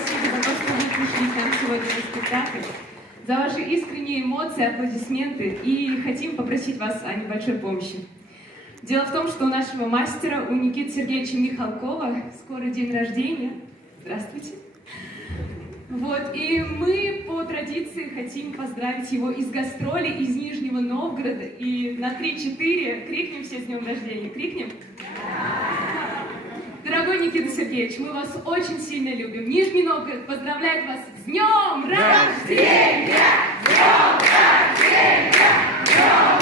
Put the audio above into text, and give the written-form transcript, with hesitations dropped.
спасибо за то, что вы пришли к нам сегодня на спектакль, за ваши искренние эмоции, аплодисменты. И хотим попросить вас о небольшой помощи. Дело в том, что у нашего мастера, у Никиты Сергеевича Михалкова, скоро день рождения. Здравствуйте. Вот, и мы по традиции хотим поздравить его из гастролей из Нижнего Новгорода. И на 3-4 крикнем все с днем рождения. Крикнем? Дорогой Никита Сергеевич, мы вас очень сильно любим. Нижний Новгород поздравляет вас с днем рождения! С днем рождения! С днем